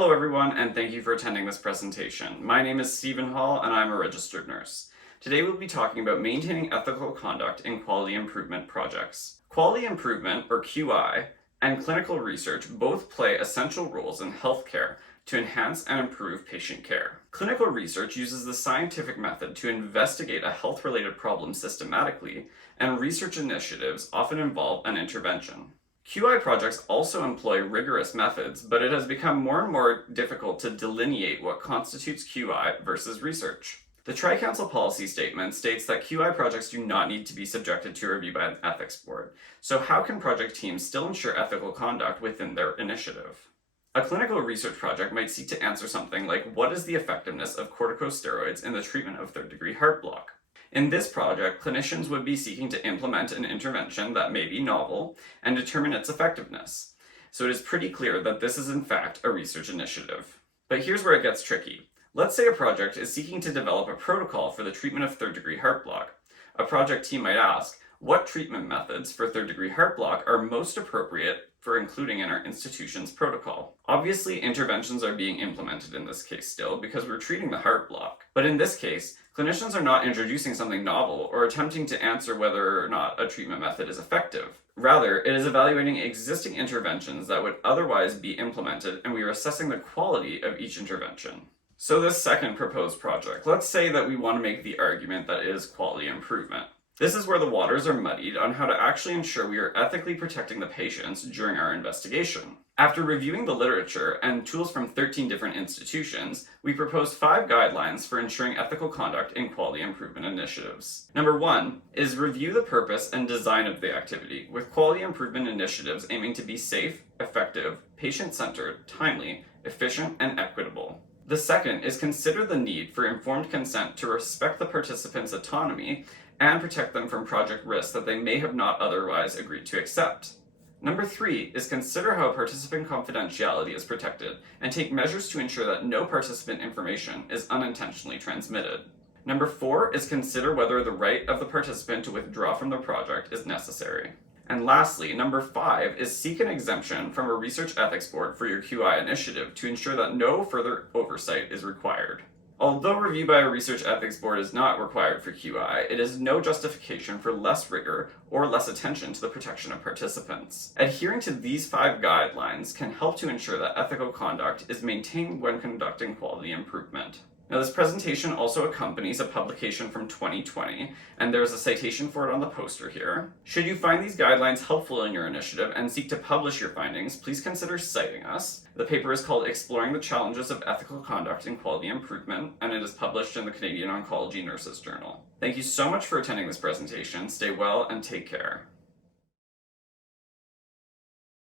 Hello everyone, and thank you for attending this presentation. My name is Stephen Hall, and I'm a registered nurse. Today we'll be talking about maintaining ethical conduct in quality improvement projects. Quality improvement, or QI, and clinical research both play essential roles in healthcare to enhance and improve patient care. Clinical research uses the scientific method to investigate a health-related problem systematically, and research initiatives often involve an intervention. QI projects also employ rigorous methods, but it has become more and more difficult to delineate what constitutes QI versus research. The Tri-Council policy statement states that QI projects do not need to be subjected to review by an ethics board. So how can project teams still ensure ethical conduct within their initiative? A clinical research project might seek to answer something like, what is the effectiveness of corticosteroids in the treatment of third-degree heart block? In this project, clinicians would be seeking to implement an intervention that may be novel and determine its effectiveness. So it is pretty clear that this is in fact a research initiative. But here's where it gets tricky. Let's say a project is seeking to develop a protocol for the treatment of third-degree heart block. A project team might ask, what treatment methods for third-degree heart block are most appropriate for including in our institution's protocol? Obviously, interventions are being implemented in this case still because we're treating the heart block. But in this case, clinicians are not introducing something novel or attempting to answer whether or not a treatment method is effective. Rather, it is evaluating existing interventions that would otherwise be implemented, and we are assessing the quality of each intervention. So this second proposed project, let's say that we want to make the argument that it is quality improvement. This is where the waters are muddied on how to actually ensure we are ethically protecting the patients during our investigation. After reviewing the literature and tools from 13 different institutions, we proposed 5 guidelines for ensuring ethical conduct in quality improvement initiatives. Number 1 is review the purpose and design of the activity, with quality improvement initiatives aiming to be safe, effective, patient-centered, timely, efficient, and equitable. The second is consider the need for informed consent to respect the participants' autonomy and protect them from project risks that they may have not otherwise agreed to accept. Number 3 is consider how participant confidentiality is protected and take measures to ensure that no participant information is unintentionally transmitted. Number 4 is consider whether the right of the participant to withdraw from the project is necessary. And lastly, number 5 is seek an exemption from a research ethics board for your QI initiative to ensure that no further oversight is required. Although review by a research ethics board is not required for QI, it is no justification for less rigor or less attention to the protection of participants. Adhering to these 5 guidelines can help to ensure that ethical conduct is maintained when conducting quality improvement. Now, this presentation also accompanies a publication from 2020, and there's a citation for it on the poster here. Should you find these guidelines helpful in your initiative and seek to publish your findings, please consider citing us. The paper is called Exploring the Challenges of Ethical Conduct in Quality Improvement, and it is published in the Canadian Oncology Nurses Journal. Thank you so much for attending this presentation. Stay well and take care.